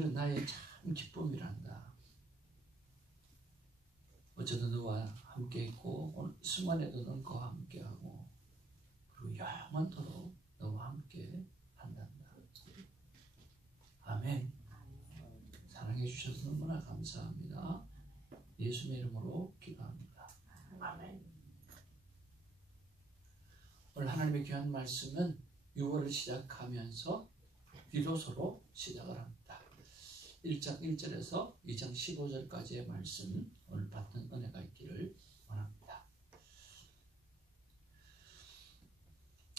너희들은 나의 참 기쁨이란다. 어제도 너와 함께 있고 오늘 이 순간에도 너와 함께하고 그리고 영원토록 너와 함께 한단다. 아멘. 사랑해 주셔서 너무나 감사합니다. 예수님의 이름으로 기도합니다. 아멘. 오늘 하나님의 귀한 말씀은 6월을 시작하면서 디도서로 시작을 합니다. 1장 1절에서 2장 15절까지의 말씀 오늘 받는 은혜가 있기를 원합니다.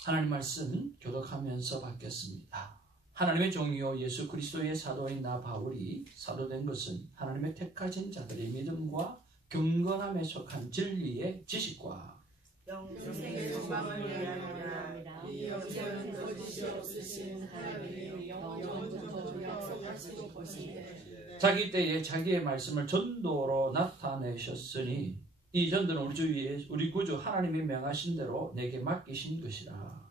하나님 말씀 교독하면서 받겠습니다. 하나님의 종이요 예수 그리스도의 사도인 나 바울이 사도된 것은 하나님의 택하신 자들의 믿음과 경건함에 속한 진리의 지식과 영생의 소망을 위하여라. 이 영생은 거짓이 없으신 하나님의 영원토록 약속하시고 보시되 자기 때에 자기의 말씀을 전도로 나타내셨으니 이 전도는 우리 구주 하나님이 명하신 대로 내게 맡기신 것이라.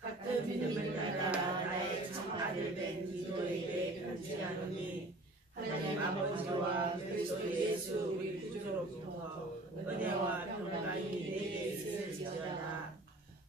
같은 믿음을 따라 나의 참 아들 된 디도에게 편지하노니 하나님 아버지와 그리스도 예수 우리 구주로부터 은혜와 평강이 내게 있을지어다.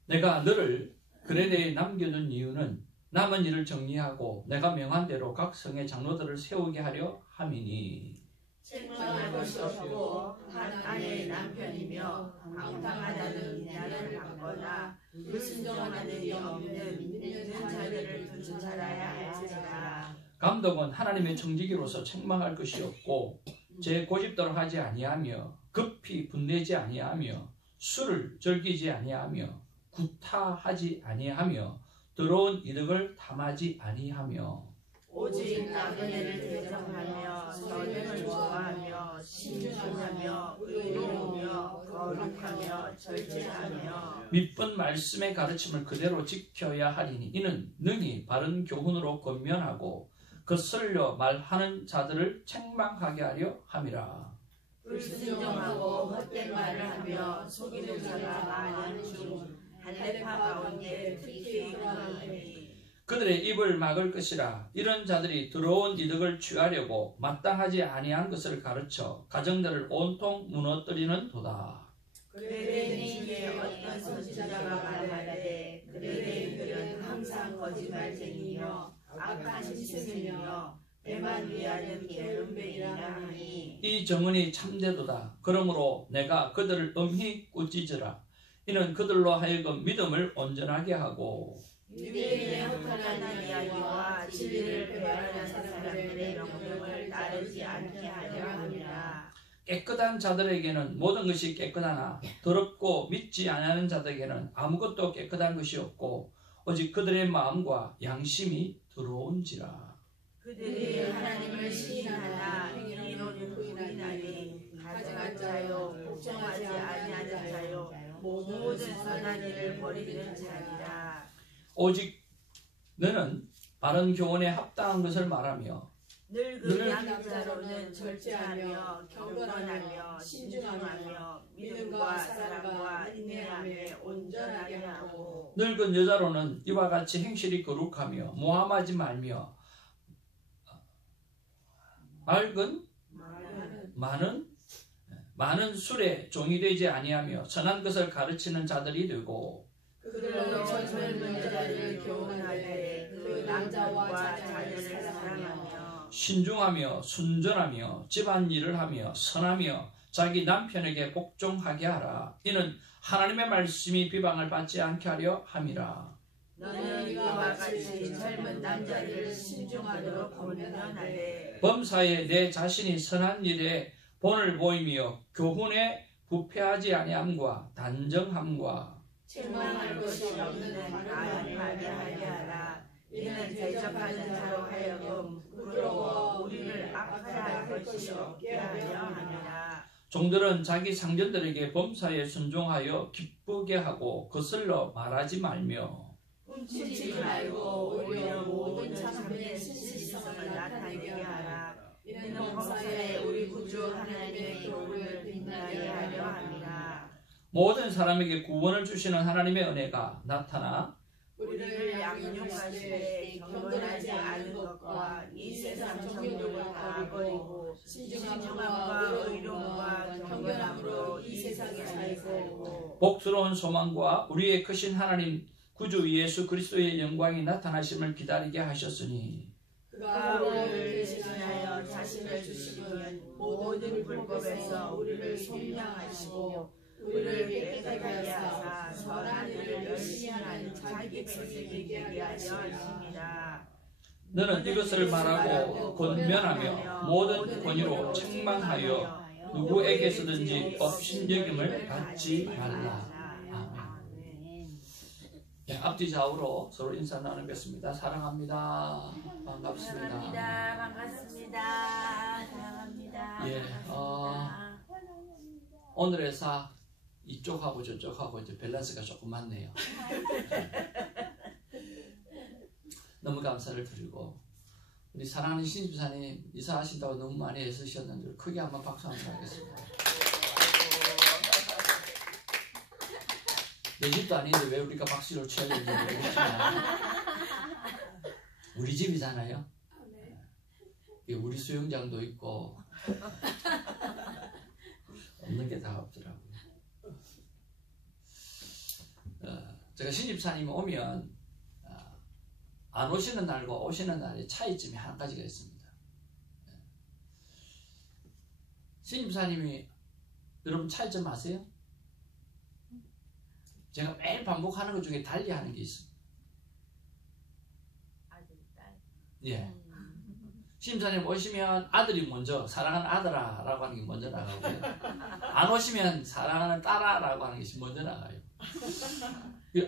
내가 너를 그레데에 남겨둔 이유는 남은 일을 정리하고 내가 명한 대로 각 성의 장로들을 세우게 하려 함이니 책망할 것이 없고 한 아내의 남편이며 방탕하다는 나를 받거나 불순종하는 이 없는 믿는 자들을 둔찰하야 할지라. 감독은 하나님의 청지기로서 책망할 것이 없고 제 고집대로 하지 아니하며 급히 분내지 아니하며 술을 즐기지 아니하며 구타하지 아니하며 더러운 이득을 탐하지 아니하며 오직 나그네를 대접하며 선행을 좋아하며 신중하며 의로우며 거룩하며 절제하며 믿은 말씀의 가르침을 그대로 지켜야 하리니 이는 능히 바른 교훈으로 권면하고 거슬려 말하는 자들을 책망하게 하려 함이라. 불순종하고 헛된 말을 하며 속이는 자가 많은 중 할례파 가운데 특히 그러하니 그들의 입을 막을 것이라. 이런 자들이 더러운 이득을 취하려고 마땅하지 아니한 것을 가르쳐 가정들을 온통 무너뜨리는 도다. 그레데인 중에 어떤 선지자가 말하되 그레데인들은 항상 거짓말쟁이며 악한 스승이며 배만 위하는 게으름뱅이라 하니 이 정언이 참되도다. 그러므로 내가 그들을 엄히 꾸짖으라. 이는 그들로 하여금 믿음을 온전하게 하고 유대인의 허탄한 이야기와 진리를 배반하는 사람들의 명령을 따르지 않게 하려 함이라. 깨끗한 자들에게는 모든 것이 깨끗하나 더럽고 믿지 않는 자들에게는 아무것도 깨끗한 것이 없고 오직 그들의 마음과 양심이 더러운지라. 그들이 하나님을 시인하나 이노는 부인하니 가증한 자요 복종하지 아니하는 자요 모든 선한 일을 버리는 자니라. 오직 너는 바른 교훈에 합당한 것을 말하며 늙은 양자로는 절제하며 경건하며 신중하며 믿음과 사랑과 인내함에 온전하게 하고 늙은 여자로는 이와 같이 행실이 거룩하며 모함하지 말며 많은 술에 종이 되지 아니하며 선한 것을 가르치는 자들이 되고 그들로 젊은 여자들을 교훈하되 그 남자와 자녀를 사랑하며 신중하며 순전하며 집안일을 하며 선하며 자기 남편에게 복종하게 하라. 이는 하나님의 말씀이 비방을 받지 않게 하려 함이라. 너는 이와 같이 젊은 남자들을 신중하도록 권면하되 범사에 내 자신이 선한 일에 본을 보이며 교훈에 부패하지 아니함과 단정함과 책망할 것이 없는 마음하게 하게 하라. 이는 대접하는 자로 하여금 부끄러워 우리를 악하다 할 것이 없게 하려 함이라. 종들은 자기 상전들에게 범사에 순종하여 기쁘게 하고 거슬러 말하지 말며 훔치지 말고 오히려 모든 참선의 신실성을 나타내게 하라. 이는 범사에 우리 구주 하나님의 교훈을 빛나게 하려 함이라. 모든 사람에게 구원을 주시는 하나님의 은혜가 나타나 우리를 양육하시되 경건하지 않은 것과 이 세상 정욕을 다 버리고 신중함과 의로움과 경건함으로 이 세상에 살고 복스러운 소망과 우리의 크신 하나님 구주 예수 그리스도의 영광이 나타나심을 기다리게 하셨으니 그가 우리를 대신하여 자신을 주시는 모든 불법에서 우리를 속량하시고 우리를 깨끗하게 하사 선한 일을 열심히 하는 자기 백성이 되게 하려 하십니다. 너는 이것을 말하고 권면하며 모든 권위로 책망하여 누구에게서든지 업신여김을 받지 말라. 아멘. 네, 앞뒤 좌우로 서로 인사 나누겠습니다. 사랑합니다. 반갑습니다. 반갑습니다. 사랑합니다. 예, 오늘의 사 이쪽하고 저쪽하고 이제 밸런스가 조금 맞네요. 너무 감사를 드리고 우리 사랑하는 신집사님 이사하신다고 너무 많이 애쓰셨는데 크게 한번 박수 한번 하겠습니다. 내 집도 아닌데 왜 우리가 박수를 쳐야 되는지 모르겠지만 우리 집이잖아요. 우리 수영장도 있고 없는 게 다 없더라고요. 제가 신집사님이 오면 안 오시는 날과 오시는 날의 차이점이 한 가지가 있습니다. 신집사님이 여러분 차이점 아세요? 제가 매일 반복하는 것 중에 달리 하는 게 있습니다. 아들, 딸. 예. 신집사님 오시면 아들이 먼저 사랑하는 아들아 라고 하는 게 먼저 나가고요. 안 오시면 사랑하는 딸아 라고 하는 게 먼저 나가요.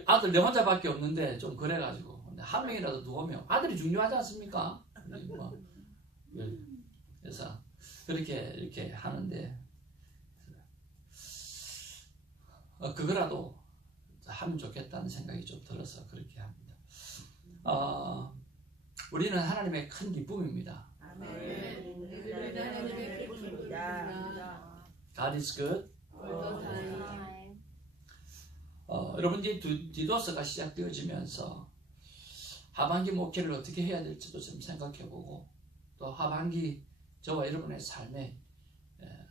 아들 내 혼자밖에 없는데 좀 그래가지고 한 명이라도 더 오면 아들이 중요하지 않습니까? 그래서 그렇게 이렇게 하는데 그거라도 하면 좋겠다는 생각이 좀 들어서 그렇게 합니다. 우리는 하나님의 큰 기쁨입니다. 아멘. 하나님의 기쁨입니다. God is good. 여러분 이제 디도스가 시작되어지면서 하반기 목회를 어떻게 해야 될지도 좀 생각해보고 또 하반기 저와 여러분의 삶에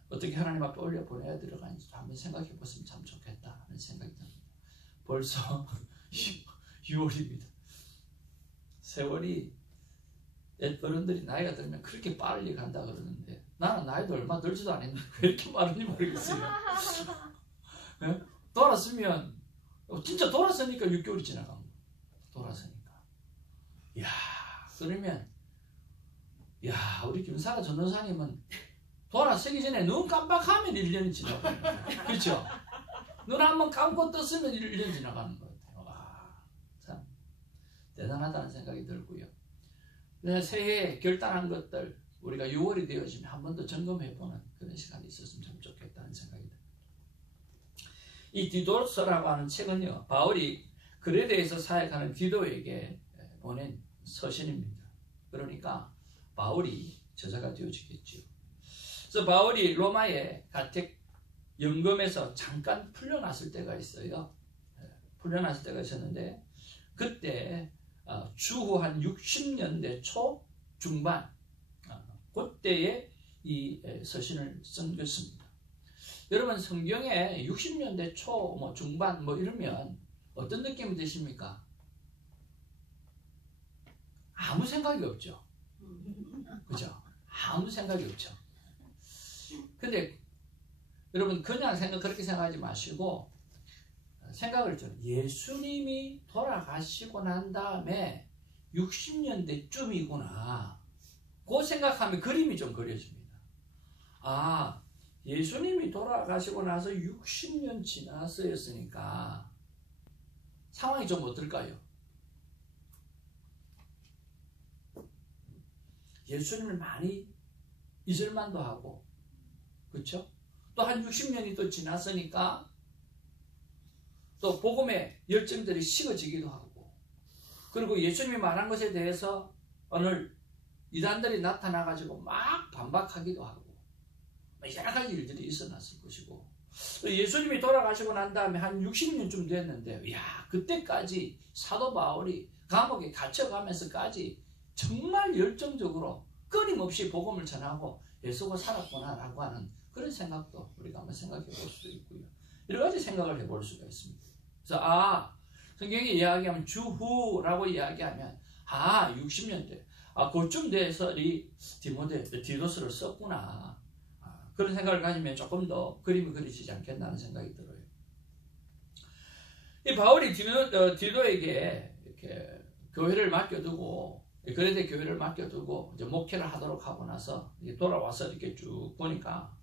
어떻게 하나님 앞에 올려보내야 들어가는지 한번 생각해봤으면 참 좋겠다 하는 생각이 듭니다. 벌써 6월입니다. 세월이 어른들이 나이가 들면 그렇게 빨리 간다 그러는데 나는 나이도 얼마 들지도 않았는데 왜 이렇게 빠른지 모르겠어요. 네? 돌았으면 진짜 돌았으니까 6개월이 지나간 거예요. 돌았으니까. 이야 그러면 야 우리 김사라 전도사님은 돌아서기 전에 눈 깜빡하면 1년이 지나가는 거예요. 그렇죠? 눈 한번 감고 떴으면 1년 지나가는 것 같아요. 와, 참 대단하다는 생각이 들고요. 새해에 결단한 것들 우리가 6월이 되어지면 한 번 더 점검해보는 그런 시간이 있었으면 참 좋겠다는 생각이 듭니다. 이 디도서라고 하는 책은요 바울이 그레데에서 사역하는 디도에게 보낸 서신입니다. 그러니까 바울이 저자가 되어지겠죠. 그래서 바울이 로마의 가택 연금에서 잠깐 풀려났을 때가 있어요. 풀려났을 때가 있었는데 그때 주후 한 60년대 초 중반 그때에 이 서신을 쓴 것입니다. 여러분 성경에 60년대 초 뭐 중반 뭐 이러면 어떤 느낌이 드십니까? 아무 생각이 없죠. 그죠? 아무 생각이 없죠. 근데 여러분 그냥 그렇게 생각하지 마시고 생각을 좀 예수님이 돌아가시고 난 다음에 60년대쯤이구나 그 생각하면 그림이 좀 그려집니다. 아 예수님이 돌아가시고 나서 60년 지나서였으니까 상황이 좀 어떨까요? 예수님을 많이 잊을만도 하고 그렇죠? 또 한 60년이 또 지났으니까 또 복음의 열정들이 식어지기도 하고 그리고 예수님이 말한 것에 대해서 오늘 이단들이 나타나가지고 막 반박하기도 하고 여러 가지 일들이 있어났을 것이고 예수님이 돌아가시고 난 다음에 한 60년쯤 됐는데, 그때까지 사도 바울이 감옥에 갇혀가면서까지 정말 열정적으로 끊임없이 복음을 전하고 예수가 살았구나라고 하는 그런 생각도 우리가 한번 생각해 볼 수도 있고요. 여러 가지 생각을 해볼 수가 있습니다. 그래서 성경이 이야기하면 주후라고 이야기하면 60년대 그쯤 돼서 이 디도스를 썼구나, 그런 생각을 가지면 조금 더 그림이 그려지지 않겠나 하는 생각이 들어요. 이 바울이 디도에게 이렇게 교회를 맡겨두고, 그레데 교회를 맡겨두고 이제 목회를 하도록 하고 나서 돌아와서 이렇게 쭉 보니까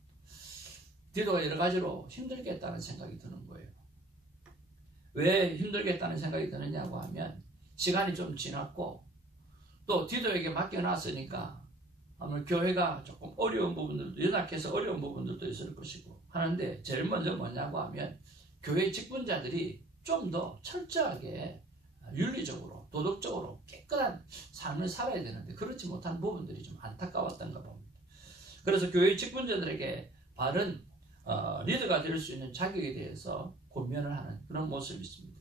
디도가 여러 가지로 힘들겠다는 생각이 드는 거예요. 왜 힘들겠다는 생각이 드느냐고 하면, 시간이 좀 지났고 또 디도에게 맡겨놨으니까 아마 교회가 조금 어려운 부분들도, 연약해서 어려운 부분들도 있을 것이고 하는데, 제일 먼저 뭐냐고 하면 교회 직분자들이 좀 더 철저하게 윤리적으로 도덕적으로 깨끗한 삶을 살아야 되는데 그렇지 못한 부분들이 좀 안타까웠던가 봅니다. 그래서 교회 직분자들에게 바른 리더가 될 수 있는 자격에 대해서 권면을 하는 그런 모습이 있습니다.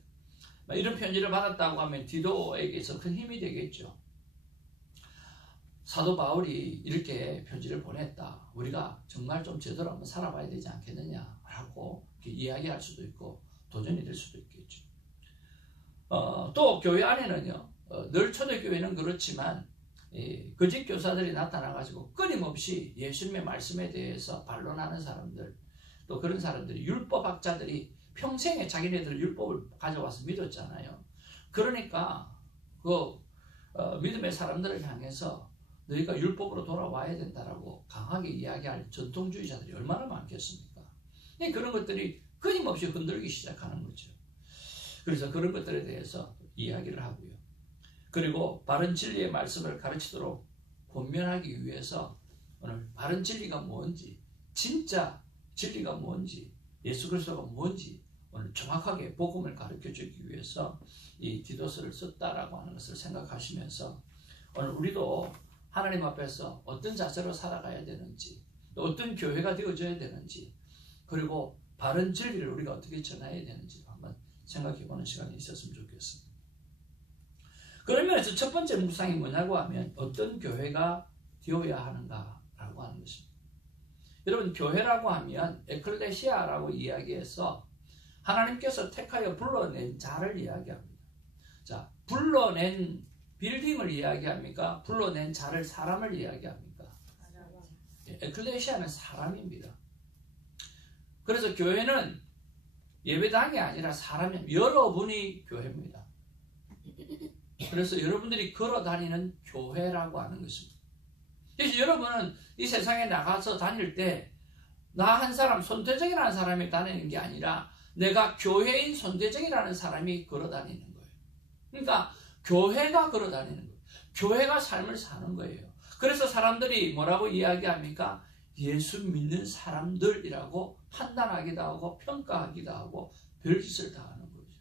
이런 편지를 받았다고 하면 디도에게서 큰 힘이 되겠죠. 사도 바울이 이렇게 편지를 보냈다, 우리가 정말 좀 제대로 한번 살아봐야 되지 않겠느냐라고 이야기할 수도 있고 도전이 될 수도 있겠죠. 또 교회 안에는요, 늘 초대교회는 그렇지만 거짓 교사들이 나타나가지고 끊임없이 예수님의 말씀에 대해서 반론하는 사람들, 또 그런 사람들이, 율법학자들이 평생에 자기네들 율법을 가져와서 믿었잖아요. 그러니까 믿음의 사람들을 향해서 너희가 율법으로 돌아와야 된다라고 강하게 이야기할 전통주의자들이 얼마나 많겠습니까? 그런 것들이 끊임없이 흔들기 시작하는 거죠. 그래서 그런 것들에 대해서 이야기를 하고요. 그리고 바른 진리의 말씀을 가르치도록 권면하기 위해서 오늘 바른 진리가 뭔지, 진짜 진리가 뭔지, 예수 그리스도가 뭔지 오늘 정확하게 복음을 가르쳐주기 위해서 이 디도스를 썼다라고 하는 것을 생각하시면서 오늘 우리도 하나님 앞에서 어떤 자세로 살아가야 되는지, 또 어떤 교회가 되어져야 되는지, 그리고 바른 진리를 우리가 어떻게 전해야 되는지 한번 생각해보는 시간이 있었으면 좋겠습니다. 그런 면에서 첫 번째 묵상이 뭐냐고 하면 어떤 교회가 되어야 하는가라고 하는 것입니다. 여러분, 교회라고 하면 에클레시아라고 이야기해서 하나님께서 택하여 불러낸 자를 이야기합니다. 자, 불러낸 빌딩을 이야기합니까? 불러낸 자를, 사람을 이야기합니까? 에클레시아는 사람입니다. 그래서 교회는 예배당이 아니라 사람이, 여러분이 교회입니다. 그래서 여러분들이 걸어다니는 교회라고 하는 것입니다. 그래서 여러분은 이 세상에 나가서 다닐 때 나 한 사람, 손대정이라는 사람이 다니는 게 아니라 내가 교회인 손대정이라는 사람이 걸어다니는 거예요. 그러니까 교회가 걸어다니는 거예요. 교회가 삶을 사는 거예요. 그래서 사람들이 뭐라고 이야기합니까? 예수 믿는 사람들이라고 판단하기도 하고 평가하기도 하고 별짓을 다 하는 거죠.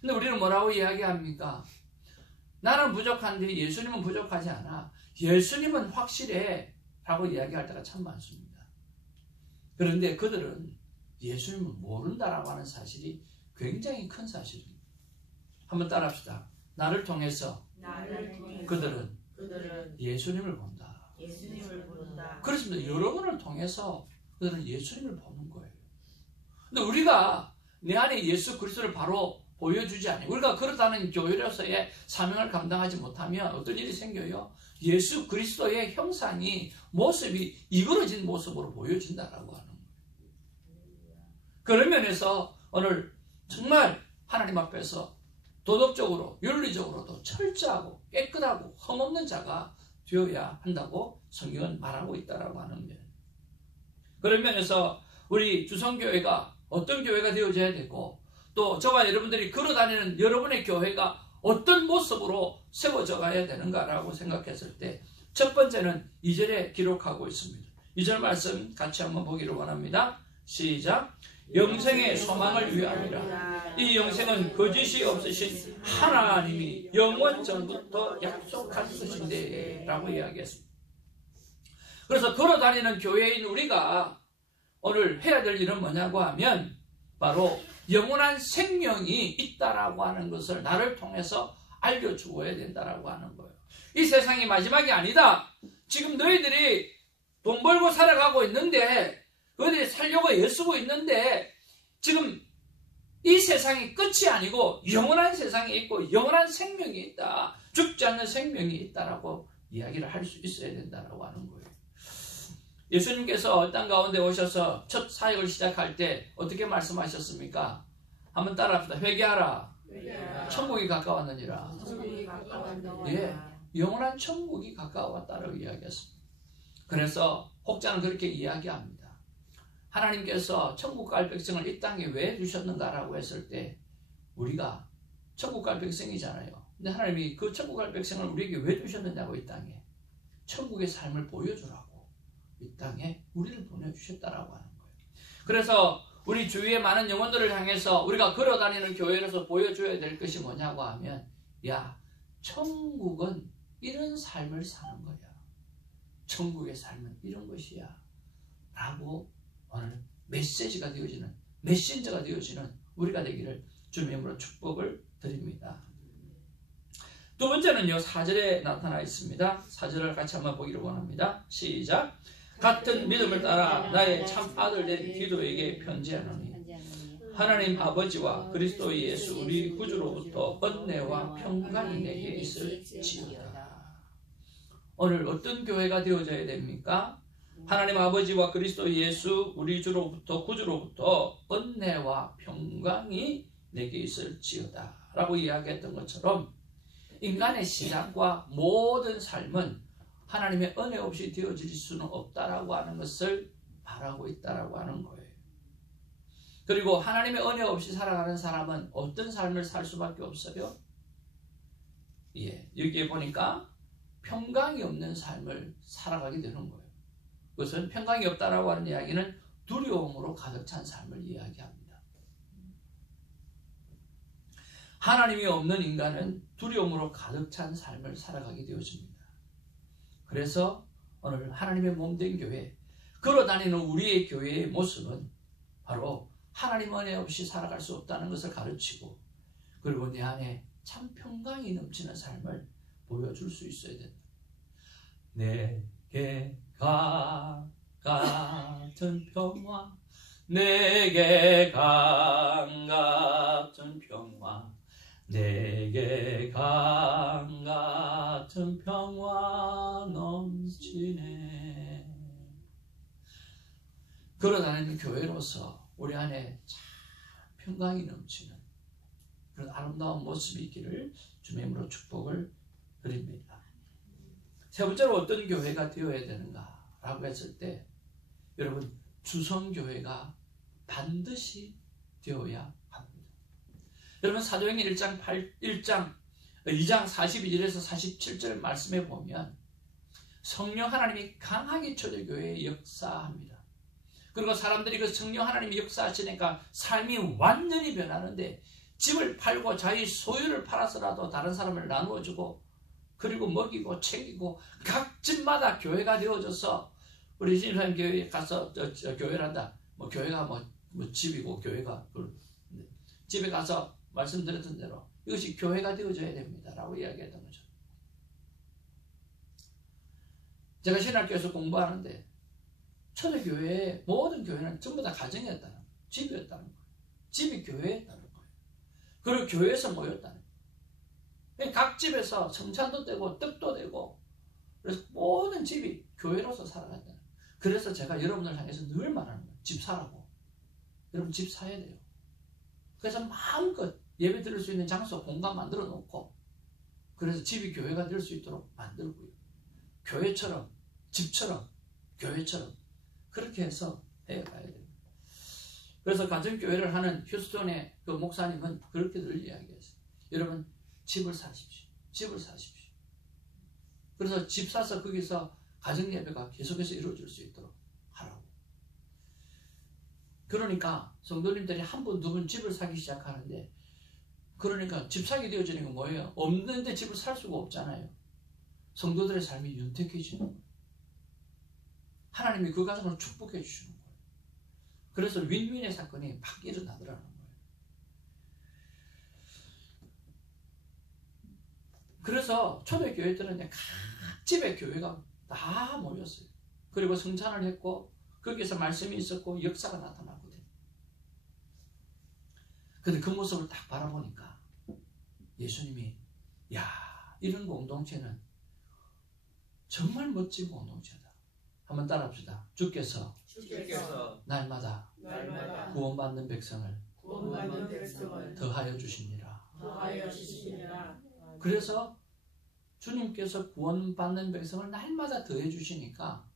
근데 우리는 뭐라고 이야기합니까? 나는 부족한데 예수님은 부족하지 않아. 예수님은 확실해 라고 이야기할 때가 참 많습니다. 그런데 그들은 예수님을 모른다라고 하는 사실이 굉장히 큰 사실입니다. 한번 따라합시다. 나를 통해서 그들은 예수님을 본다. 그렇습니다. 여러분을 통해서 그들은 예수님을 보는 거예요. 근데 우리가 내 안에 예수 그리스도를 바로 보여주지 않아요. 우리가 그렇다는 교회로서의 사명을 감당하지 못하면 어떤 일이 생겨요? 예수 그리스도의 형상이, 모습이 이그러진 모습으로 보여진다라고 하는 거예요. 그런 면에서 오늘 정말 하나님 앞에서 도덕적으로, 윤리적으로도 철저하고 깨끗하고 흠없는 자가 되어야 한다고 성경은 말하고 있다라고 하는 면. 그런 면에서 우리 주성교회가 어떤 교회가 되어져야 되고, 또 저와 여러분들이 걸어다니는 여러분의 교회가 어떤 모습으로 세워져 가야 되는가라고 생각했을 때 첫 번째는 2절에 기록하고 있습니다. 2절 말씀 같이 한번 보기를 원합니다. 시작. 영생의 소망을 위함이라. 이 영생은 거짓이 없으신 하나님이 영원 전부터 약속하셨으신데 라고 이야기했습니다. 그래서 걸어다니는 교회인 우리가 오늘 해야 될 일은 뭐냐고 하면 바로 영원한 생명이 있다라고 하는 것을 나를 통해서 알려주어야 된다라고 하는 거예요. 이 세상이 마지막이 아니다. 지금 너희들이 돈 벌고 살아가고 있는데, 너희들이 살려고 애쓰고 있는데, 지금 이 세상이 끝이 아니고 영원한 세상이 있고 영원한 생명이 있다. 죽지 않는 생명이 있다라고 이야기를 할 수 있어야 된다라고 하는 거예요. 예수님께서 땅 가운데 오셔서 첫 사역을 시작할 때 어떻게 말씀하셨습니까? 한번 따라합시다. 회개하라. 천국이 가까웠느니라. 예, 영원한 천국이 가까웠다라고 이야기했습니다. 그래서 혹자는 그렇게 이야기합니다. 하나님께서 천국 갈 백성을 이 땅에 왜 두셨는가라고 했을 때, 우리가 천국 갈 백성이잖아요. 근데 하나님이 그 천국 갈 백성을 우리에게 왜 두셨느냐고, 이 땅에 천국의 삶을 보여주라고 이 땅에 우리를 보내주셨다라고 하는 거예요. 그래서 우리 주위의 많은 영혼들을 향해서 우리가 걸어다니는 교회로서 보여줘야 될 것이 뭐냐고 하면, 야, 천국은 이런 삶을 사는 거야. 천국의 삶은 이런 것이야 라고 오늘 메시지가 되어지는, 메신저가 되어지는 우리가 되기를 주님의 이름으로 축복을 드립니다. 두 번째는요, 4절에 나타나 있습니다. 4절을 같이 한번 보기를 원합니다. 시작. 같은 믿음을 따라 나의 참 아들 된 기도에게 편지하노니 하나님 아버지와 그리스도 예수 우리 구주로부터 은혜와 평강이 내게 있을지어다. 오늘 어떤 교회가 되어져야 됩니까? 하나님 아버지와 그리스도 예수 우리 주로부터 구주로부터 은혜와 평강이 내게 있을지어다 라고 이야기했던 것처럼, 인간의 시작과 모든 삶은 하나님의 은혜 없이 되어질 수는 없다라고 하는 것을 바라고 있다라고 하는 거예요. 그리고 하나님의 은혜 없이 살아가는 사람은 어떤 삶을 살 수밖에 없어요? 예, 여기에 보니까 평강이 없는 삶을 살아가게 되는 거예요. 그것은 평강이 없다라고 하는 이야기는 두려움으로 가득 찬 삶을 이야기합니다. 하나님이 없는 인간은 두려움으로 가득 찬 삶을 살아가게 되어집니다. 그래서 오늘 하나님의 몸된 교회, 걸어다니는 우리의 교회의 모습은 바로 하나님 은혜 없이 살아갈 수 없다는 것을 가르치고, 그리고 내 안에 참 평강이 넘치는 삶을 보여줄 수 있어야 된다. 내게 같은 평화, 내게 같은 평화, 내게 같은 평화 넘치네. 걸어다니는 교회로서 우리 안에 참 평강이 넘치는 그런 아름다운 모습이 있기를 주님의 이름으로 축복을 드립니다. 세 번째로 어떤 교회가 되어야 되는가 라고 했을 때, 여러분, 주성교회가 반드시 되어야 합니다. 여러분, 사도행전 2장 42절에서 47절 말씀에 보면 성령 하나님이 강하게 초대교회에 역사합니다. 그리고 사람들이 그 성령 하나님이 역사하시니까 삶이 완전히 변하는데, 집을 팔고 자기 소유를 팔아서라도 다른 사람을 나누어주고, 그리고 먹이고 챙기고, 각 집마다 교회가 되어져서, 우리 신임사님 교회에 가서 교회란다. 교회가 집이고 교회가 집에 가서 말씀드렸던 대로 이것이 교회가 되어져야 됩니다 라고 이야기했던 거죠. 제가 신학교에서 공부하는데 초대교회의 모든 교회는 전부 다 가정이었다는 거예요. 집이었다는 거예요. 집이 교회였다는 거예요. 그리고 교회에서 모였다는 거예요. 각 집에서 성찬도 되고 떡도 되고, 그래서 모든 집이 교회로서 살아간다는 거예요. 그래서 제가 여러분을 향해서 늘 말하는 거예요. 집 사라고. 여러분 집 사야 돼요. 그래서 마음껏 예배 드릴 수 있는 장소, 공간 만들어 놓고, 그래서 집이 교회가 될 수 있도록 만들고요. 교회처럼, 집처럼, 교회처럼 그렇게 해서 해가야 됩니다. 그래서 가정교회를 하는 휴스턴의 그 목사님은 그렇게 늘 이야기했어요. 여러분 집을 사십시오. 집을 사십시오. 그래서 집 사서 거기서 가정예배가 계속해서 이루어질 수 있도록 하라고. 그러니까 성도님들이 한 번, 두 번 집을 사기 시작하는데, 그러니까 집 사게 되어지는 건 뭐예요? 없는데 집을 살 수가 없잖아요. 성도들의 삶이 윤택해지는 거예요. 하나님이 그 가정을 축복해 주시는 거예요. 그래서 윈윈의 사건이 막 일어나더라는 거예요. 그래서 초대교회들은 각 집에 교회가 다 모였어요. 그리고 성찬을 했고 거기서 말씀이 있었고 역사가 나타났거든요. 근데 그 모습을 딱 바라보니까 예수님이 야, 이런 공동체는 정말 멋진 공동체다. 한번 따라합시다. 주께서 날마다 구원받는 백성을 더하여 주시니라. 그래서 주님께서 구원받는 백성을 날마다 더해 주시니까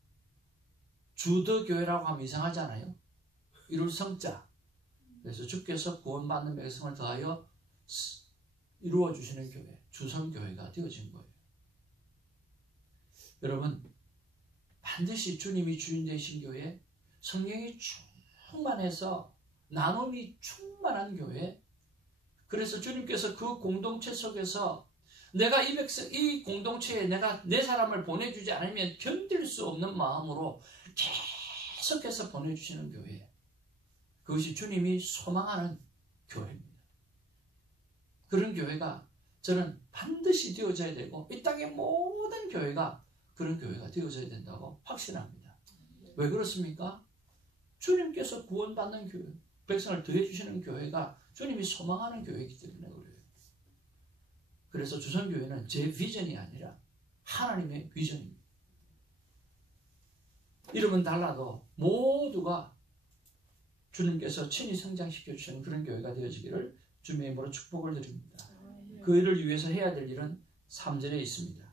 주더교회라고 하면 이상하잖아요. 이룰 성자. 그래서 주께서 구원받는 백성을 더하여 이루어 주시는 교회, 주성교회가 되어진 거예요. 여러분, 반드시 주님이 주인 되신 교회, 성령이 충만해서 나눔이 충만한 교회, 그래서 주님께서 그 공동체 속에서 내가 이 공동체에 내가 내 사람을 보내주지 않으면 견딜 수 없는 마음으로 계속해서 보내주시는 교회, 그것이 주님이 소망하는 교회입니다. 그런 교회가 저는 반드시 되어져야 되고 이 땅의 모든 교회가 그런 교회가 되어져야 된다고 확신합니다. 왜 그렇습니까? 주님께서 구원받는 교회, 백성을 더해주시는 교회가 주님이 소망하는 교회이기 때문에 그래요. 그래서 주선교회는 제 비전이 아니라 하나님의 비전입니다. 이름은 달라도 모두가 주님께서 친히 성장시켜 주시는 그런 교회가 되어지기를 주님의 이름으로 축복을 드립니다. 그 일을 위해서 해야 될 일은 3절에 있습니다.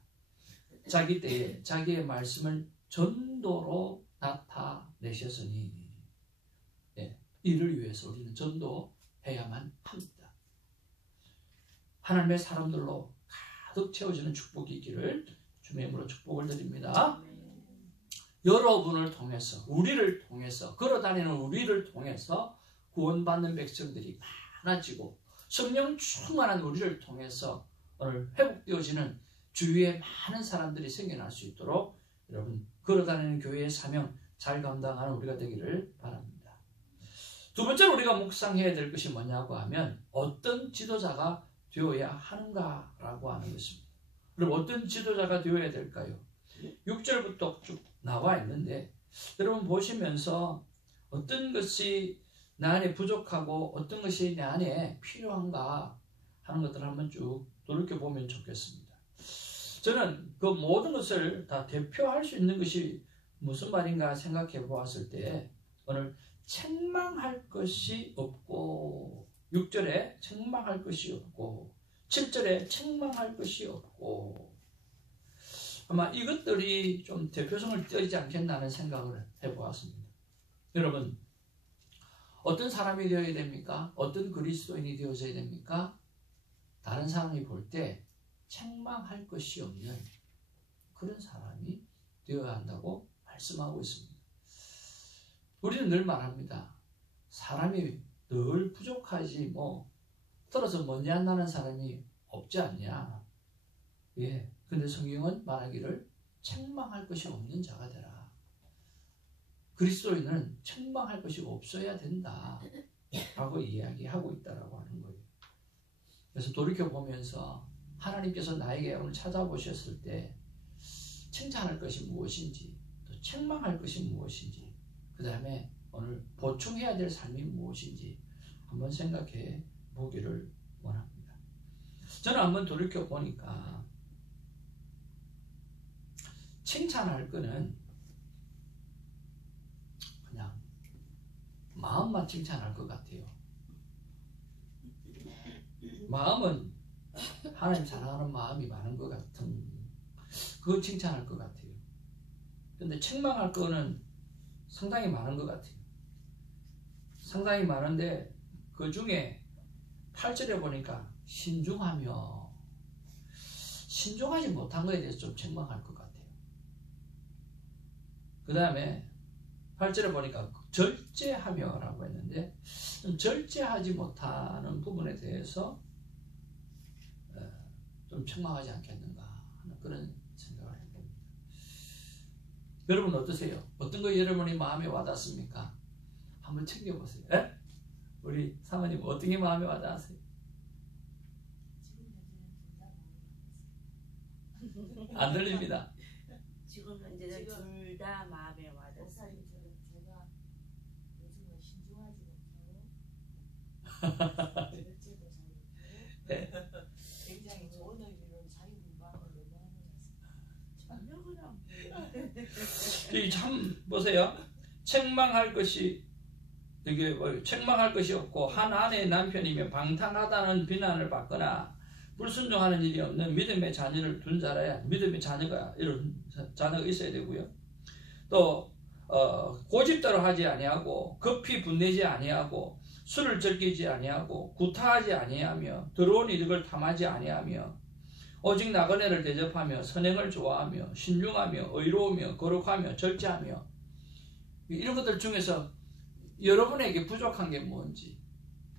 자기 때에 자기의 말씀을 전도로 나타내셨으니, 이를 위해서 우리는 전도해야만 합니다. 하나님의 사람들로 가득 채워지는 축복이 있기를 주님의 이름으로 축복을 드립니다. 여러분을 통해서, 우리를 통해서, 걸어다니는 우리를 통해서 구원받는 백성들이 많아지고 성령 충만한 우리를 통해서 오늘 회복되어지는 주위에 많은 사람들이 생겨날 수 있도록 여러분 걸어다니는 교회의 사명 잘 감당하는 우리가 되기를 바랍니다. 두 번째로 우리가 묵상해야 될 것이 뭐냐고 하면 어떤 지도자가 되어야 하는가라고 하는 것입니다. 그럼 어떤 지도자가 되어야 될까요? 6절부터 쭉 나와 있는데 여러분 보시면서 어떤 것이 내 안에 부족하고 어떤 것이 내 안에 필요한가 하는 것들을 한번 쭉 돌이켜보면 좋겠습니다. 저는 그 모든 것을 다 대표할 수 있는 것이 무슨 말인가 생각해 보았을 때 오늘 책망할 것이 없고 6절에 책망할 것이 없고 7절에 책망할 것이 없고 아마 이것들이 좀 대표성을 띄지 않겠나 하는 생각을 해보았습니다. 여러분 어떤 사람이 되어야 됩니까? 어떤 그리스도인이 되어져야 됩니까? 다른 사람이 볼 때 책망할 것이 없는 그런 사람이 되어야 한다고 말씀하고 있습니다. 우리는 늘 말합니다. 사람이 늘 부족하지 떨어져 먼지 안 나는 사람이 없지 않냐. 근데 성경은 말하기를 책망할 것이 없는 자가 되라. 그리스도인은 책망할 것이 없어야 된다 라고 이야기하고 있다라고 하는 거예요. 그래서 돌이켜보면서 하나님께서 나에게 오늘 찾아보셨을 때 칭찬할 것이 무엇인지 또 책망할 것이 무엇인지 그 다음에 오늘 보충해야 될 삶이 무엇인지 한번 생각해 보기를 원합니다. 저는 한번 돌이켜보니까 칭찬할 거는 그냥 마음만 칭찬할 것 같아요. 마음은 하나님 사랑하는 마음이 많은 것 같은 그걸 칭찬할 것 같아요. 근데 책망할 거는 상당히 많은 것 같아요. 상당히 많은데 그 중에 8절에 보니까 신중하지 못한 것에 대해서 좀 책망할 것 같아요. 그 다음에 8절에 보니까 절제하며 라고 했는데 좀 절제하지 못하는 부분에 대해서 좀 책망하지 않겠는가 하는 그런 생각을 해봅니다. 여러분 어떠세요? 어떤 거 여러분이 마음에 와닿습니까? 한번 챙겨보세요. 에? 우리 사모님 어떤 게 마음에 와닿으세요? 안 들립니다. 지금 현재는 둘 다 마음에 와닿습니다. 목사님처럼 제가 요즘은 신중하지 못하고 절제도 잘 못하고 네. 굉장히 좋은 의미로 자기 공부하는 너무 전혀 그럼. 참 보세요. 책망할 것이 이게 책망할 것이 없고 한 아내의 남편이면 방탕하다는 비난을 받거나 불순종하는 일이 없는 믿음의 자녀를 둔 자라야 믿음의 자녀가 이런 자녀가 있어야 되고요. 또 고집대로 하지 아니하고 급히 분내지 아니하고 술을 즐기지 아니하고 구타하지 아니하며 더러운 이득을 탐하지 아니하며 오직 나그네를 대접하며 선행을 좋아하며 신중하며 의로우며 거룩하며 절제하며 이런 것들 중에서 여러분에게 부족한 게 뭔지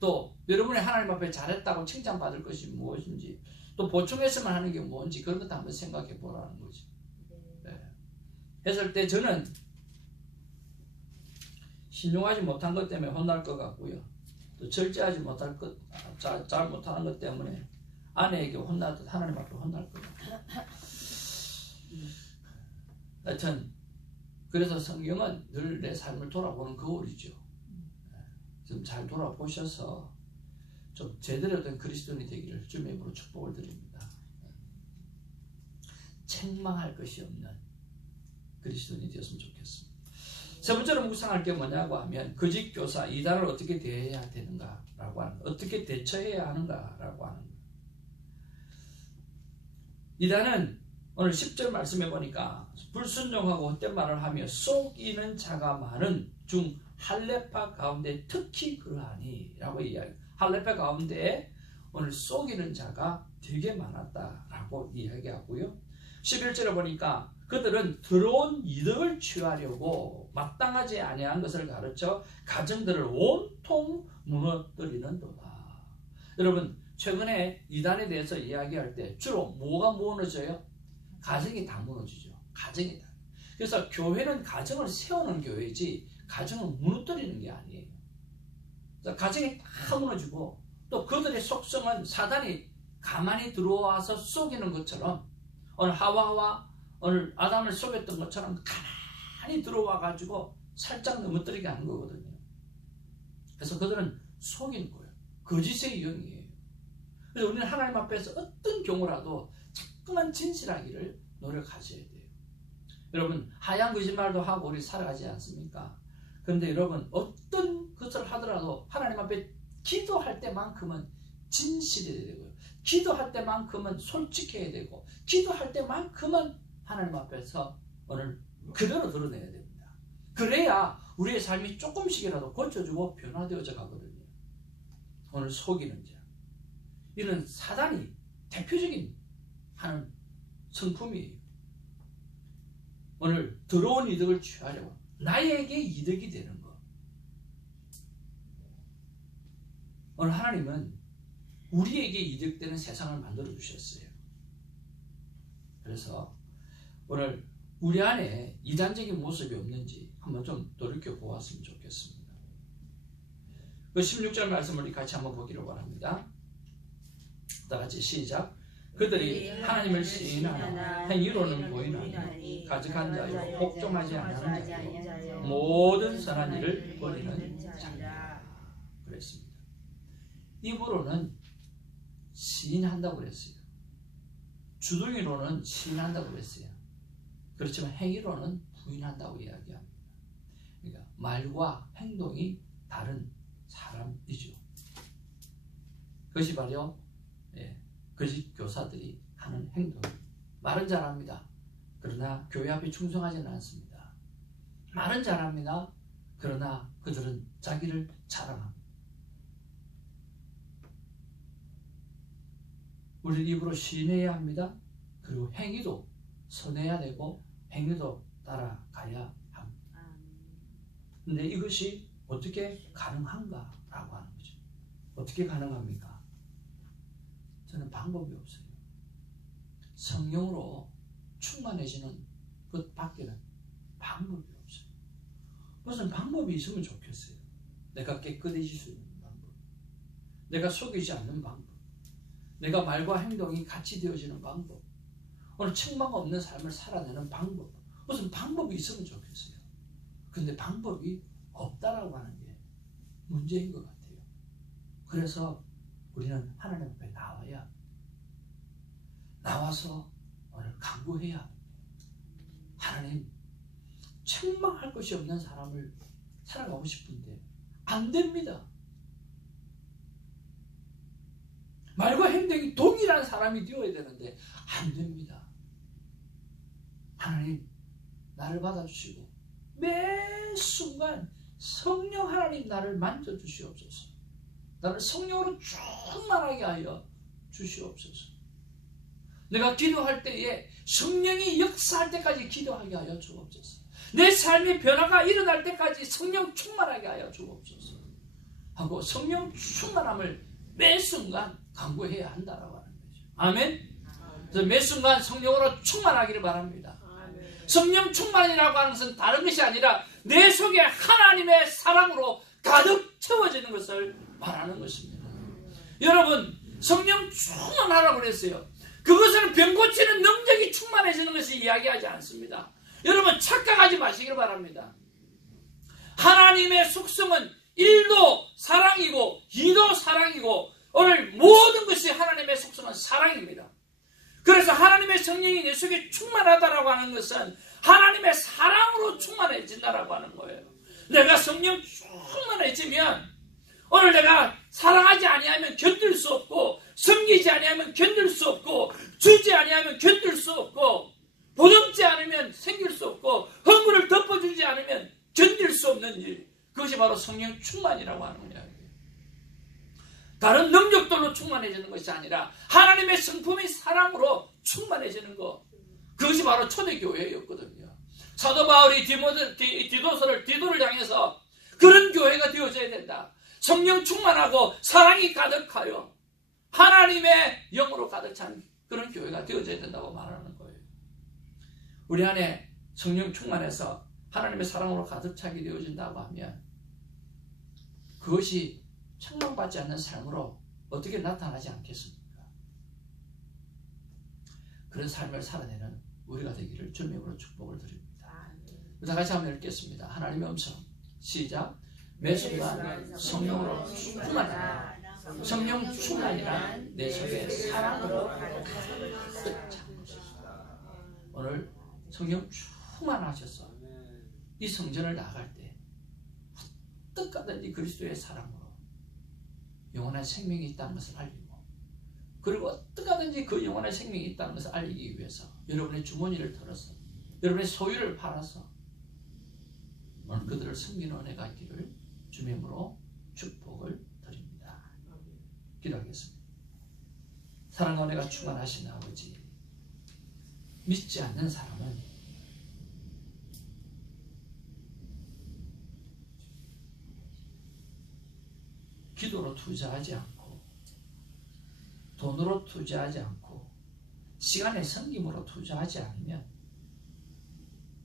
또 여러분이 하나님 앞에 잘했다고 칭찬받을 것이 무엇인지 또 보충했으면 하는 게 뭔지 그런 것도 한번 생각해 보라는 거지. 네. 했을 때 저는 신중하지 못한 것 때문에 혼날 것 같고요. 또 절제하지 못할 것, 잘 못하는 것 때문에 아내에게 혼나듯 하나님 앞에 혼날 것 같아요. 하여튼 그래서 성경은 늘 내 삶을 돌아보는 거울이죠. 좀 잘 돌아보셔서 좀 제대로 된 그리스도인이 되기를 주님의 이름으로 축복을 드립니다. 책망할 것이 없는 그리스도인이 되었으면 좋겠습니다. 세 번째로 묵상할 게 뭐냐고 하면 거짓 교사 이단을 어떻게 대해야 되는가라고 하는 거, 어떻게 대처해야 하는가라고 하는 거. 이단은 오늘 10절 말씀해 보니까 불순종하고 헛된 말을 하며 속이는 자가 많은 중 할례파 가운데 특히 그러하니 라고 이야기. 할례파 가운데 오늘 속이는 자가 되게 많았다라고 이야기하고요. 11절에 보니까 그들은 더러운 이득을 취하려고 마땅하지 아니한 것을 가르쳐 가정들을 온통 무너뜨리는도다. 여러분 최근에 이단에 대해서 이야기할 때 주로 뭐가 무너져요? 가정이 다 무너지죠. 가정이 다. 그래서 교회는 가정을 세우는 교회지 가정을 무너뜨리는 게 아니에요. 가정이 다 무너지고 또 그들의 속성은 사단이 가만히 들어와서 속이는 것처럼 오늘 하와와 오늘 아담을 속였던 것처럼 가만히 들어와 가지고 살짝 넘어뜨리게 하는 거거든요. 그래서 그들은 속이는 거예요. 거짓의 영이에요. 그래서 우리는 하나님 앞에서 어떤 경우라도 자꾸만 진실하기를 노력하셔야 돼요. 여러분 하얀 거짓말도 하고 우리 살아가지 않습니까? 그런데 여러분 어떤 것을 하더라도 하나님 앞에 기도할 때만큼은 진실해야 되고요. 기도할 때만큼은 솔직해야 되고 기도할 때만큼은 하나님 앞에서 오늘 그대로 드러내야 됩니다. 그래야 우리의 삶이 조금씩이라도 고쳐지고 변화되어져 가거든요. 오늘 속이는 자 이는 사단이 대표적인 하는 성품이에요. 오늘 더러운 이득을 취하려고 나에게 이득이 되는 것. 오늘 하나님은 우리에게 이득되는 세상을 만들어 주셨어요. 그래서 오늘 우리 안에 이단적인 모습이 없는지 한번 좀 돌이켜 보았으면 좋겠습니다. 그 16절 말씀을 같이 한번 보기로 바랍니다. 다 같이 시작. 그들이 하나님을 시인하나 행위로는 보이나니 가증한 자요 복종하지 않는 자요 모든 선한 일을 버리는 자라 그랬습니다. 입으로는 시인한다고 그랬어요. 주둥이로는 시인한다고 그랬어요. 그렇지만 행위로는 부인한다고 이야기합니다. 그러니까 말과 행동이 다른 사람이죠. 그것이 바로 거짓 교사들이 하는 행동. 말은 잘합니다. 그러나 교회 앞에 충성하지는 않습니다. 말은 잘합니다. 그러나 그들은 자기를 자랑합니다. 우리 입으로 시인해야 합니다. 그리고 행위도 선해야 되고 행위도 따라가야 합니다. 근데 이것이 어떻게 가능한가라고 하는 거죠. 어떻게 가능합니까? 저는 방법이 없어요. 성령으로 충만해지는 것 밖에는 방법이 없어요. 무슨 방법이 있으면 좋겠어요. 내가 깨끗해질 수 있는 방법, 내가 속이지 않는 방법, 내가 말과 행동이 같이 되어지는 방법, 오늘 책망 없는 삶을 살아내는 방법, 무슨 방법이 있으면 좋겠어요. 근데 방법이 없다라고 하는 게 문제인 것 같아요. 그래서 우리는 하나님 앞에 나와서 오늘 간구해야, 하나님, 책망할 것이 없는 사람을 살아가고 싶은데 안 됩니다. 말과 행동이 동일한 사람이 되어야 되는데 안 됩니다. 하나님, 나를 받아주시고 매 순간 성령 하나님 나를 만져주시옵소서. 나를 성령으로 충만하게 하여 주시옵소서. 내가 기도할 때에 성령이 역사할 때까지 기도하게 하여 주옵소서. 내 삶의 변화가 일어날 때까지 성령 충만하게 하여 주옵소서 하고 성령 충만함을 매 순간 간구해야 한다라고 하는 거죠. 아멘. 그래서 매 순간 성령으로 충만하기를 바랍니다. 성령 충만이라고 하는 것은 다른 것이 아니라 내 속에 하나님의 사랑으로 가득 채워지는 것을 말하는 것입니다. 여러분, 성령 충만하라고 그랬어요. 그것은 병 고치는 능력이 충만해지는 것을 이야기하지 않습니다. 여러분, 착각하지 마시길 바랍니다. 하나님의 속성은 1도 사랑이고 2도 사랑이고 오늘 모든 것이 하나님의 속성은 사랑입니다. 그래서 하나님의 성령이 내 속에 충만하다라고 하는 것은 하나님의 사랑으로 충만해진다라고 하는 거예요. 내가 성령 충만해지면 오늘 내가 사랑하지 아니하면 견딜 수 없고, 섬기지 아니하면 견딜 수 없고, 주지 아니하면 견딜 수 없고, 보듬지 않으면 생길 수 없고, 허물을 덮어주지 않으면 견딜 수 없는 일, 그것이 바로 성령 충만이라고 하는 거예요. 다른 능력들로 충만해지는 것이 아니라 하나님의 성품이 사랑으로 충만해지는 것, 그것이 바로 초대교회였거든요. 사도 바울이 디도를 향해서 그런 교회가 되어져야 된다. 성령 충만하고 사랑이 가득하여 하나님의 영으로 가득 찬 그런 교회가 되어져야 된다고 말하는 거예요. 우리 안에 성령 충만해서 하나님의 사랑으로 가득 차게 되어진다고 하면 그것이 책망받지 않는 삶으로 어떻게 나타나지 않겠습니까? 그런 삶을 살아내는 우리가 되기를 주님으로 축복을 드립니다. 다 같이 한번 읽겠습니다. 하나님의 음성 시작. 매 순간 성령으로 충만하라. 성령 충만이란 내 속에 사랑으로 가득 찬 것이다. 오늘 성령 충만하셔서 이 성전을 나갈 때 어떻게 가든지 그리스도의 사랑으로 영원한 생명이 있다는 것을 알리고, 그리고 어떻게 하든지 그 영원한 생명이 있다는 것을 알리기 위해서 여러분의 주머니를 털어서 여러분의 소유를 팔아서 오늘 그들을 섬기는 은혜가 있기를 주님으로 축복을 드립니다. 기도하겠습니다. 사랑과 은혜가 충만하신 아버지, 믿지 않는 사람은 기도로 투자하지 않고, 돈으로 투자하지 않고, 시간의 섬김으로 투자하지 않으면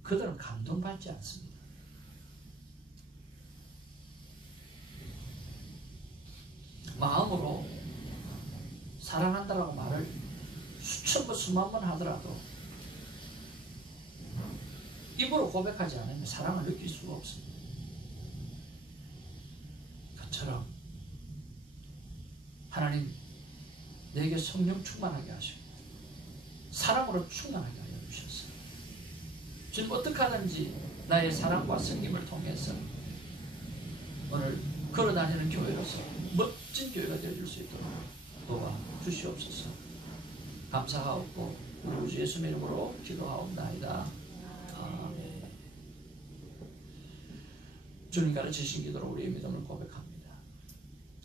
그들은 감동받지 않습니다. 마음으로 사랑한다라고 말을 수천 번 수만 번 하더라도 입으로 고백하지 않으면 사랑을 느낄 수가 없습니다. 그처럼 하나님, 내게 성령 충만하게 하시고 사랑으로 충만하게 하여 주셨어요. 주님, 어떻게 하든지 나의 사랑과 섬김을 통해서 오늘 걸어다니는 교회로서 멋진 교회가 되어줄 수 있도록 도와 주시옵소서. 감사하옵고 우리 주 예수의 이름으로 기도하옵나이다. 아멘. 주님 가르치신 기도로 우리의 믿음을 고백합니다.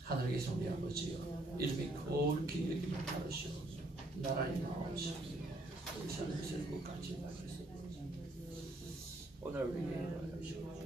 하늘에 계신 우리 아버지여, 이름이 거룩히 여김을 받으시옵소서. 나라의 나오시옵소서. 이산의 것을 끝까지 나가시옵소서. 오늘 우리에게 일하여 주시옵소서.